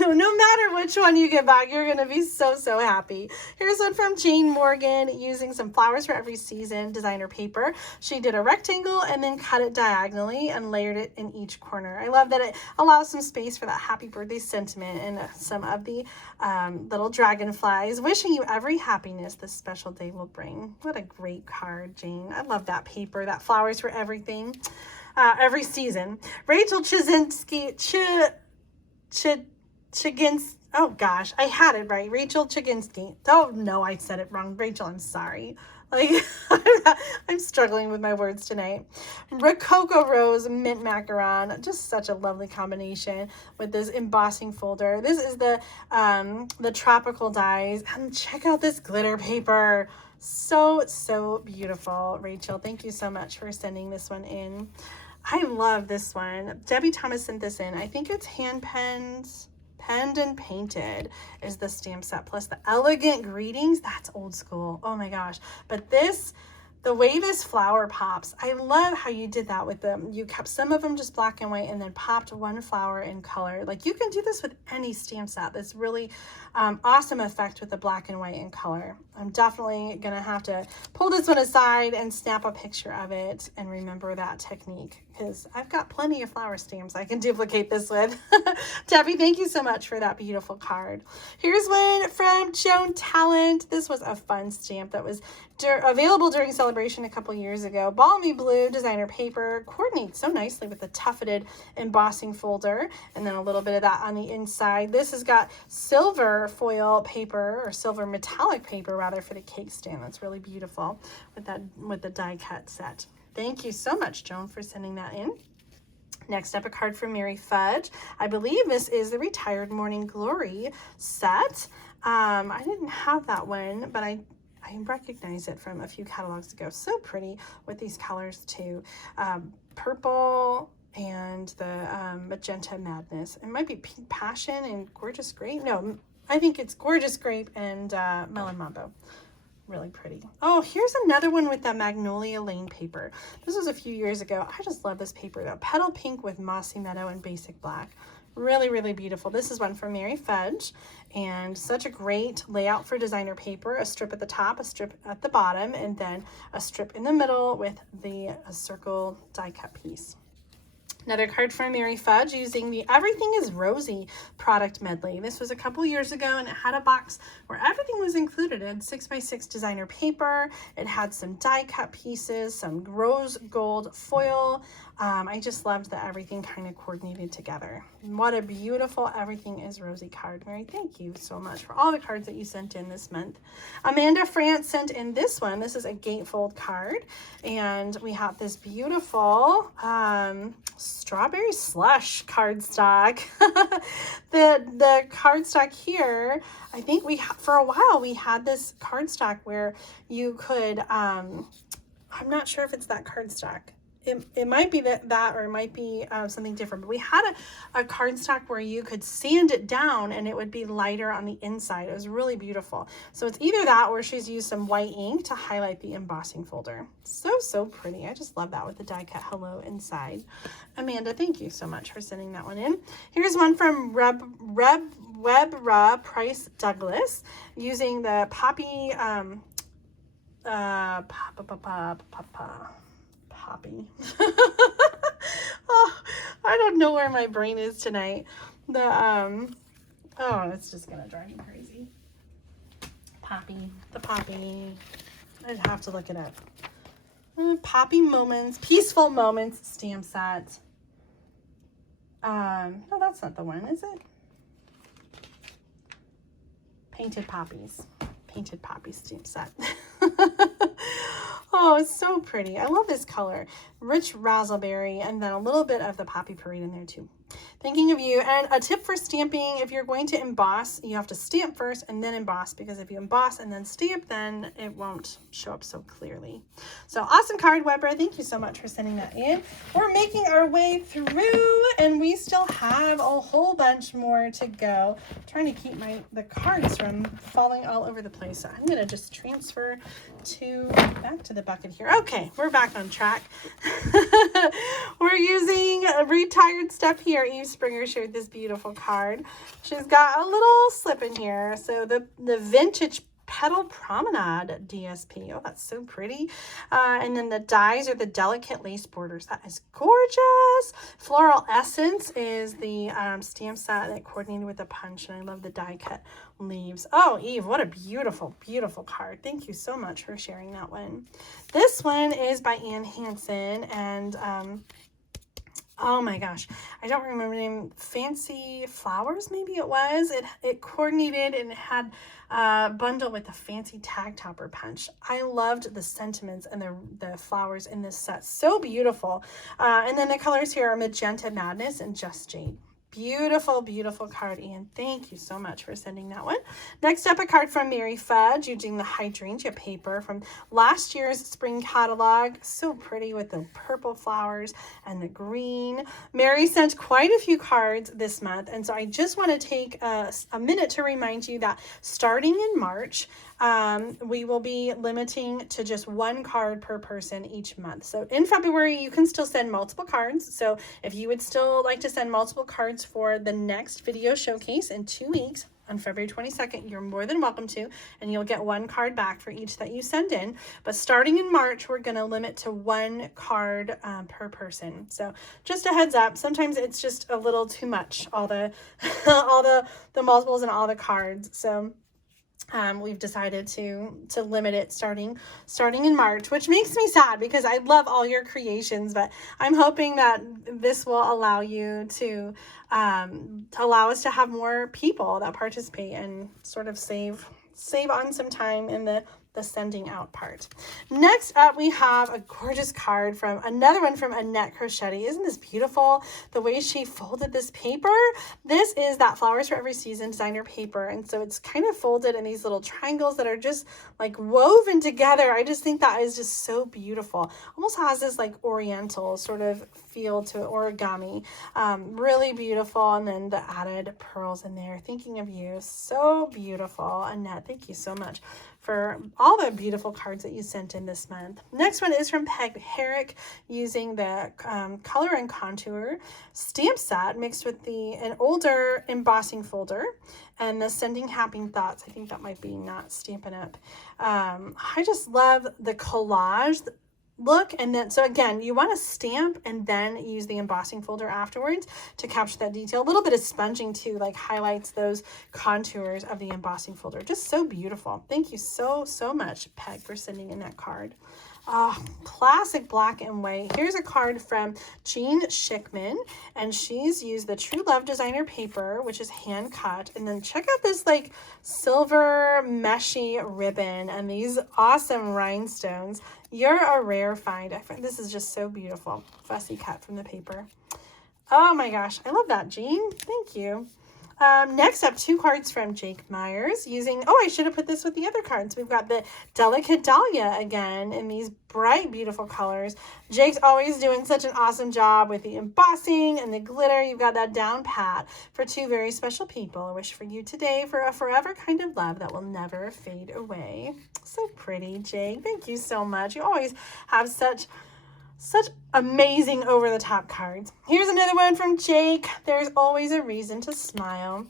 No matter which one you get back, you're going to be so happy. Here's one from Jane Morgan using some Flowers for Every Season designer paper. She did a rectangle and then cut it diagonally and layered it in each corner. I love that it allows some space for that happy birthday sentiment and some of the little dragonflies. Wishing you every happiness this special day will bring. What a great card, Jane. I love that paper, that Flowers for Everything. Every season. Rachel Chiginski, Oh gosh, I had it right. Rachel Chiginski. Oh no, I said it wrong. Rachel, I'm sorry. Like, I'm struggling with my words tonight. Rococo Rose Mint Macaron. Just such a lovely combination with this embossing folder. This is the tropical dies. And check out this glitter paper. So beautiful. Rachel, thank you so much for sending this one in. I love this one. Debbie Thomas sent this in. I think it's hand penned and painted is the stamp set, plus the elegant greetings. That's old school. Oh my gosh. But this, the way this flower pops, I love how you did that with them. You kept some of them just black and white and then popped one flower in color. Like, you can do this with any stamp set. That's really awesome effect with the black and white in color. I'm definitely gonna have to pull this one aside and snap a picture of it and remember that technique, because I've got plenty of flower stamps I can duplicate this with. Debbie, thank you so much for that beautiful card. Here's one from Joan Talent. This was a fun stamp that was available during Celebration a couple years ago. Balmy blue designer paper, coordinates so nicely with the tufted embossing folder, and then a little bit of that on the inside. This has got silver foil paper, or silver metallic paper rather, for the cake stand. That's really beautiful with the die cut set. Thank you so much, Joan, for sending that in. Next up, a card from Mary Fudge. I believe this is the Retired Morning Glory set. I didn't have that one, but I recognize it from a few catalogs ago. So pretty with these colors too. Purple and the Magenta Madness. It might be Pink Passion and Gorgeous Grape. No, I think it's Gorgeous Grape and Melon Mambo. Really pretty. Oh, here's another one with that Magnolia Lane paper. This was a few years ago. I just love this paper though. Petal pink with mossy meadow and basic black. Really beautiful. This is one from Mary Fudge, and such a great layout for designer paper. A strip at the top, a strip at the bottom, and then a strip in the middle with the circle die cut piece. Another card from Mary Fudge using the Everything is Rosy product medley. This was a couple years ago, and it had a box where everything was included. It had 6x6 designer paper. It had some die cut pieces, some rose gold foil. I just loved that everything kind of coordinated together. What a beautiful Everything is Rosy card, Mary. Thank you so much for all the cards that you sent in this month. Amanda France sent in this one. This is a gatefold card, and we have this beautiful strawberry slush cardstock. the cardstock here, I think for a while we had this cardstock where you could I'm not sure if it's that cardstock. It might be that or it might be something different, but we had a cardstock where you could sand it down and it would be lighter on the inside. It was really beautiful. So it's either that or she's used some white ink to highlight the embossing folder. So pretty. I just love that with the die cut hello inside. Amanda, thank you so much for sending that one in. Here's one from Webra Price Douglas using the Poppy Poppy. Oh, I don't know where my brain is tonight. Oh, it's just gonna drive me crazy. The Poppy. I'd have to look it up. Poppy Moments, Peaceful Moments stamp set. No, that's not the one, is it? Painted Poppies stamp set. Oh, it's so pretty. I love this color. Rich raspberry, and then a little bit of the Poppy Parade in there too. Thinking of you. And a tip for stamping: if you're going to emboss, you have to stamp first and then emboss, because if you emboss and then stamp, then it won't show up so clearly. So awesome card, Weber. Thank you so much for sending that in. We're making our way through, and we still have a whole bunch more to go. I'm trying to keep the cards from falling all over the place. So I'm going to just transfer back to the bucket here. Okay, we're back on track. We're using retired stuff here. Eve Springer shared this beautiful card. She's got a little slip in here. So the Vintage Petal Promenade DSP. Oh, that's so pretty. And then the dies are the delicate lace borders. That is gorgeous. Floral Essence is the stamp set that coordinated with the punch, and I love the die cut leaves. Oh, Eve, what a beautiful card. Thank you so much for sharing that one. This one is by Ann Hansen, and Oh my gosh, I don't remember the name. Fancy Flowers, maybe it was. It coordinated and it had a bundle with the fancy tag topper punch. I loved the sentiments and the flowers in this set. So beautiful. And then the colors here are Magenta Madness and Just Jade. Beautiful, beautiful card, Ian. Thank you so much for sending that one. Next up, a card from Mary Fudge using the hydrangea paper from last year's spring catalog. So pretty with the purple flowers and the green. Mary sent quite a few cards this month, and so I just want to take a minute to remind you that starting in March, we will be limiting to just one card per person each month. So in February, you can still send multiple cards. So if you would still like to send multiple cards for the next video showcase in 2 weeks, on February 22nd, you're more than welcome to, and you'll get one card back for each that you send in. But starting in March, we're going to limit to one card per person. So just a heads up, sometimes it's just a little too much, all the all the multiples and all the cards. So we've decided to limit it starting in March, which makes me sad because I love all your creations, but I'm hoping that this will allow you to allow us to have more people that participate and sort of save on some time in the sending out part. Next up, we have a gorgeous card from another one from Annette Crochetti. Isn't this beautiful? The way she folded this paper. This is that Flowers for Every Season designer paper. And so it's kind of folded in these little triangles that are just like woven together. I just think that is just so beautiful. Almost has this like oriental sort of feel to origami. Really beautiful. And then the added pearls in there. Thinking of you. So beautiful. Annette, thank you so much for all the beautiful cards that you sent in this month. Next one is from Peg Herrick using the Color and Contour stamp set mixed with an older embossing folder and the Sending Happy Thoughts. I think that might be not Stampin' Up. I just love the collage look. And then, so again, you want to stamp and then use the embossing folder afterwards to capture that detail. A little bit of sponging too, like highlights those contours of the embossing folder. Just so beautiful. Thank you so much, Peg, for sending in that card. Classic black and white. Here's a card from Jean Schickman, and she's used the True Love designer paper, which is hand cut. And then check out this like silver meshy ribbon and these awesome rhinestones. You're a rare find. I find this is just so beautiful. Fussy cut from the paper. Oh my gosh, I love that, Jean. Thank you. Next up, 2 cards from Jake Myers using, I should have put this with the other cards. We've got the Delicate Dahlia again in these bright, beautiful colors. Jake's always doing such an awesome job with the embossing and the glitter. You've got that down pat for 2 very special people. I wish for you today for a forever kind of love that will never fade away. So pretty, Jake. Thank you so much. You always have such amazing over-the-top cards. Here's another one from Jake. There's always a reason to smile.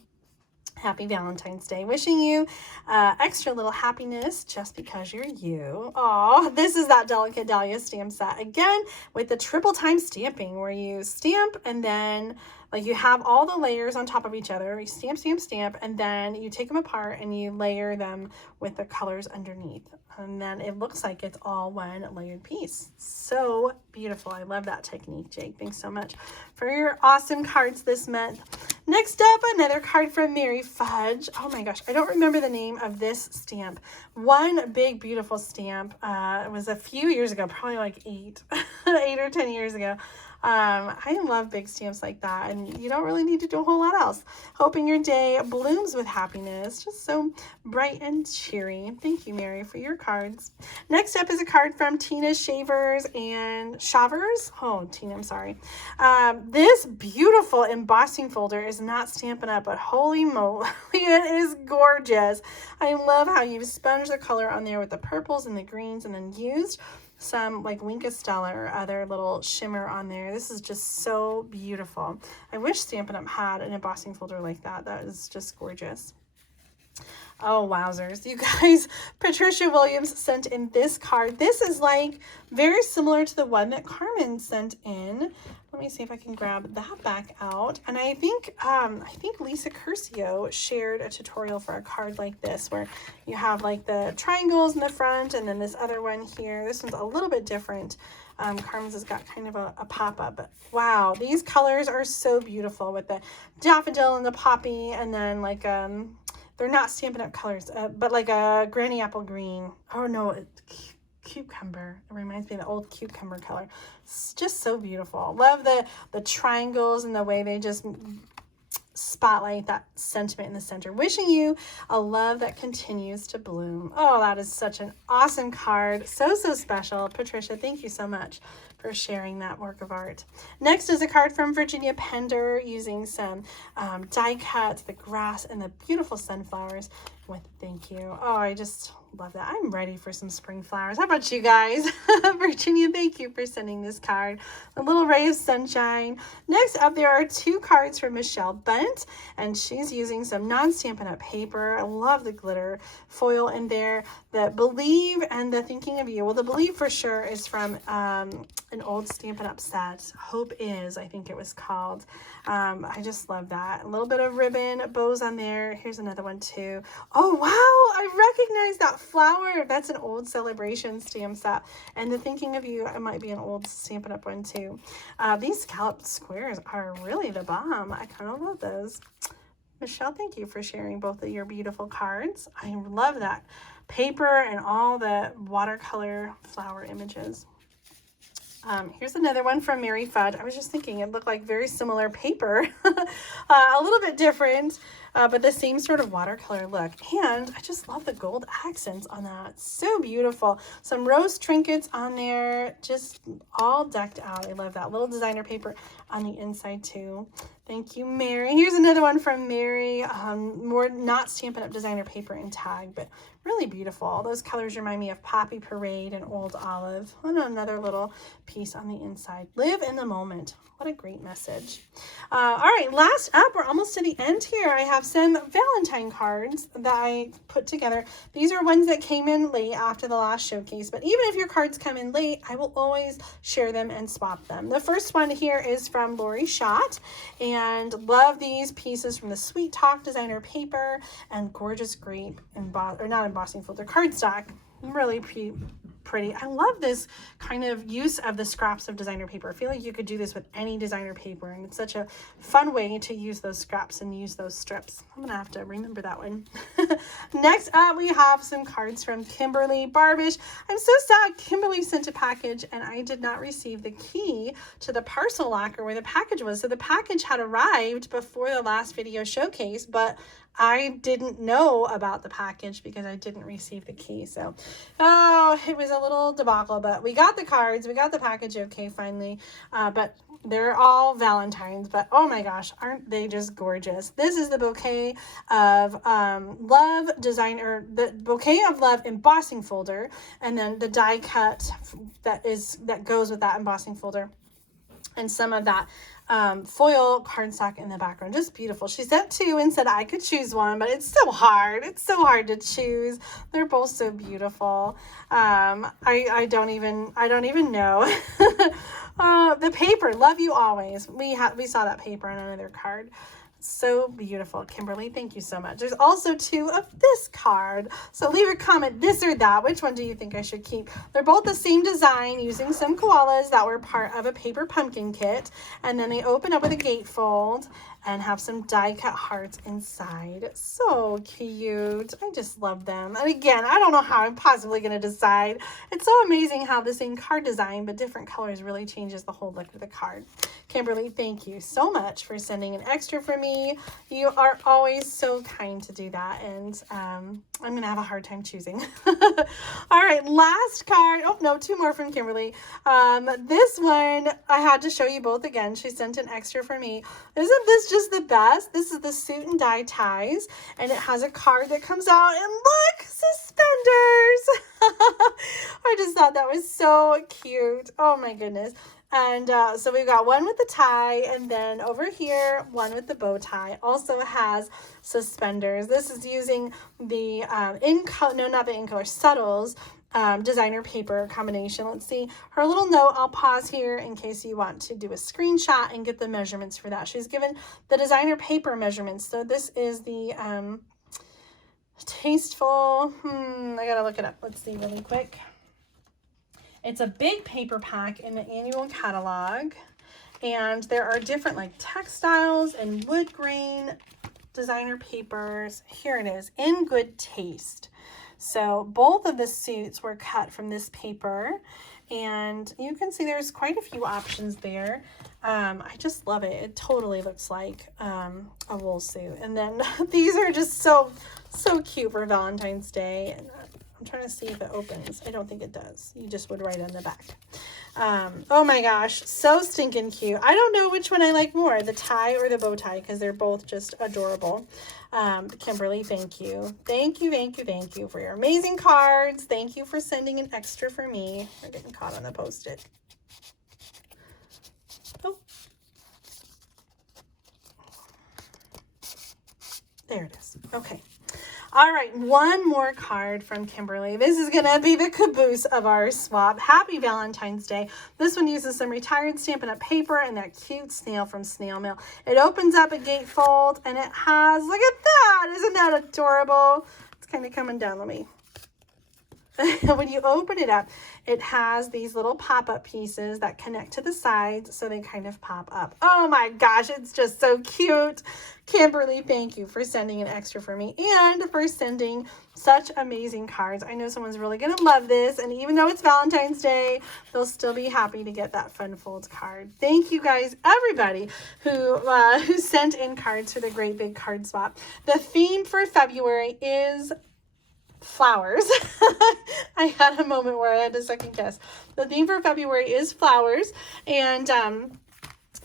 Happy Valentine's Day. Wishing you extra little happiness just because you're you. Oh, this is that Delicate Dahlia stamp set again with the triple time stamping where you stamp and then like you have all the layers on top of each other. You stamp, and then you take them apart and you layer them with the colors underneath. And then it looks like it's all one layered piece. So beautiful. I love that technique, Jake. Thanks so much for your awesome cards this month. Next up, another card from Mary Fudge. Oh my gosh, I don't remember the name of this stamp. One big, beautiful stamp. It was a few years ago, probably like 8 or 10 years ago. I love big stamps like that, and you don't really need to do a whole lot else. Hoping your day blooms with happiness. Just so bright and cheery. Thank you, Mary, for your cards. Next up is a card from Tina Shavers and Shavers. Oh, Tina, I'm sorry. This beautiful embossing folder is not Stampin' Up, but holy moly, it is gorgeous. I love how you've sponged the color on there with the purples and the greens and then used some like Winka Stella or other little shimmer on there. This is just so beautiful. I wish Stampin' Up had an embossing folder like that. That is just gorgeous. Oh, wowzers. You guys, Patricia Williams sent in this card. This is like very similar to the one that Carmen sent in. Let Let me see if I can grab that back out. And I think Lisa Curcio shared a tutorial for a card like this where you have like the triangles in the front and then this other one here. This one's a little bit different. Carmen's has got kind of a pop-up, but wow, these colors are so beautiful with the daffodil and the poppy, and then like they're not Stampin' Up colors, but like a granny apple green. Oh no, cucumber. It reminds me of the old cucumber color. It's just so beautiful. Love the triangles and the way they just spotlight that sentiment in the center. Wishing you a love that continues to bloom. Oh, that is such an awesome card. So special. Patricia, thank you so much for sharing that work of art. Next is a card from Virginia Pender using some die cuts, the grass, and the beautiful sunflowers with thank you. Oh, I just love that. I'm ready for some spring flowers. How about you guys? Virginia, thank you for sending this card. A little ray of sunshine. Next up, there are two cards from Michelle Bunt, and she's using some non-Stampin' Up paper. I love the glitter foil in there. The Believe and the Thinking of You. Well, the Believe for sure is from an old Stampin' Up set. Hope Is, I think it was called. I just love that. A little bit of ribbon, bows on there. Here's another one too. Oh, wow. I recognize that flower. That's an old Celebration stamp set. And the Thinking of You, it might be an old Stampin' Up one too. These scalloped squares are really the bomb. I kind of love those. Michelle, thank you for sharing both of your beautiful cards. I love that paper and all the watercolor flower images. Here's another one from Mary Fudd. I was just thinking it looked like very similar paper, a little bit different, but the same sort of watercolor look. And I just love the gold accents on that. So beautiful. Some rose trinkets on there, just all decked out. I love that little designer paper on the inside too. Thank you, Mary. Here's another one from Mary. More not Stampin' Up designer paper and tag, but really beautiful. All those colors remind me of Poppy Parade and Old Olive. And another little piece on the inside. Live in the moment. What a great message. All right, last up, we're almost to the end here. I have some Valentine cards that I put together. These are ones that came in late after the last showcase, but even if your cards come in late, I will always share them and swap them. The first one here is from Lori Schott, and love these pieces from the Sweet Talk designer paper and gorgeous grape, not embossing folder, cardstock. Really pretty. I love this kind of use of the scraps of designer paper. I feel like you could do this with any designer paper, and it's such a fun way to use those scraps and use those strips. I'm gonna have to remember that one. Next up, we have some cards from Kimberly Barbish. I'm so sad Kimberly sent a package and I did not receive the key to the parcel locker where the package was. So the package had arrived before the last video showcase, but I didn't know about the package because I didn't receive the key. So, oh, it was a little debacle, but we got the cards, we got the package okay finally. But they're all Valentines, but oh my gosh, aren't they just gorgeous? This is the Bouquet of Love designer, the Bouquet of Love embossing folder, and then the die cut that goes with that embossing folder, and some of that foil cardstock in the background. Just beautiful. She sent two and said I could choose one, but it's so hard. It's so hard to choose. They're both so beautiful. I don't even know. The paper, love you always. We saw that paper on another card. So beautiful. Kimberly, thank you so much. There's also two of this card. So leave a comment, this or that. Which one do you think I should keep? They're both the same design using some koalas that were part of a paper pumpkin kit. And then they open up with a gatefold and have some die cut hearts inside. So cute. I just love them. And again, I don't know how I'm possibly going to decide. It's so amazing how the same card design but different colors really changes the whole look of the card. Kimberly, thank you so much for sending an extra for me. You are always so kind to do that, and I'm going to have a hard time choosing. All right, last card. Oh, no, two more from Kimberly. This one, I had to show you both again. She sent an extra for me. Isn't this just the best? This is the Suit and Die Ties, and it has a card that comes out, and look, suspenders. I just thought that was so cute. Oh, my goodness. And so we've got one with the tie, and then over here, one with the bow tie. Also has suspenders. This is using the not the in color Subtles designer paper combination. Let's see her little note. I'll pause here in case you want to do a screenshot and get the measurements for that. She's given the designer paper measurements. So this is the Tasteful, I gotta look it up. Let's see really quick. It's a big paper pack in the annual catalog, and there are different like textiles and wood grain designer papers. Here it is, in good taste. So both of the suits were cut from this paper, and you can see there's quite a few options there. I just love it. It totally looks like a wool suit. And then these are just so cute for Valentine's Day. And I'm trying to see if it opens. I don't think it does. You just would write on the back. Oh my gosh, so stinking cute. I don't know which one I like more, the tie or the bow tie, because they're both just adorable. Kimberly, thank you. Thank you for your amazing cards. Thank you for sending an extra for me. We're getting caught on the post-it. Oh. There it is. Okay. All right, one more card from Kimberly. This is going to be the caboose of our swap. Happy Valentine's Day. This one uses some retired Stampin' Up! Paper and that cute snail from Snail Mail. It opens up a gatefold, and it has, look at that. Isn't that adorable? It's kind of coming down. Let me. When you open it up, it has these little pop-up pieces that connect to the sides, so they kind of pop up. Oh my gosh, it's just so cute. Kimberly, thank you for sending an extra for me and for sending such amazing cards. I know someone's really going to love this, and even though it's Valentine's Day, they'll still be happy to get that fun fold card. Thank you guys, everybody who sent in cards for the Great Big Card Swap. The theme for February is flowers. I had a moment where I had to second guess. The theme for February is flowers, and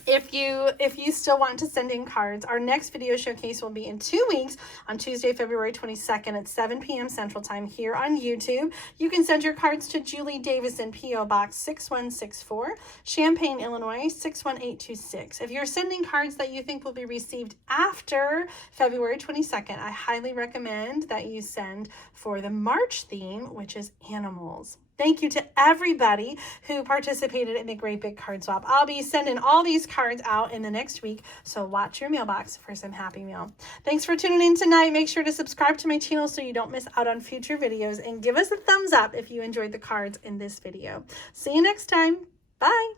if you still want to send in cards, our next video showcase will be in 2 weeks on Tuesday, February 22nd at 7 p.m. Central Time here on YouTube. You can send your cards to Julie Davison, P.O. Box 6164, Champaign, Illinois 61826. If you're sending cards that you think will be received after February 22nd, I highly recommend that you send for the March theme, which is animals. Thank you to everybody who participated in the Great Big Card Swap. I'll be sending all these cards out in the next week, so watch your mailbox for some happy mail. Thanks for tuning in tonight. Make sure to subscribe to my channel so you don't miss out on future videos, and give us a thumbs up if you enjoyed the cards in this video. See you next time. Bye.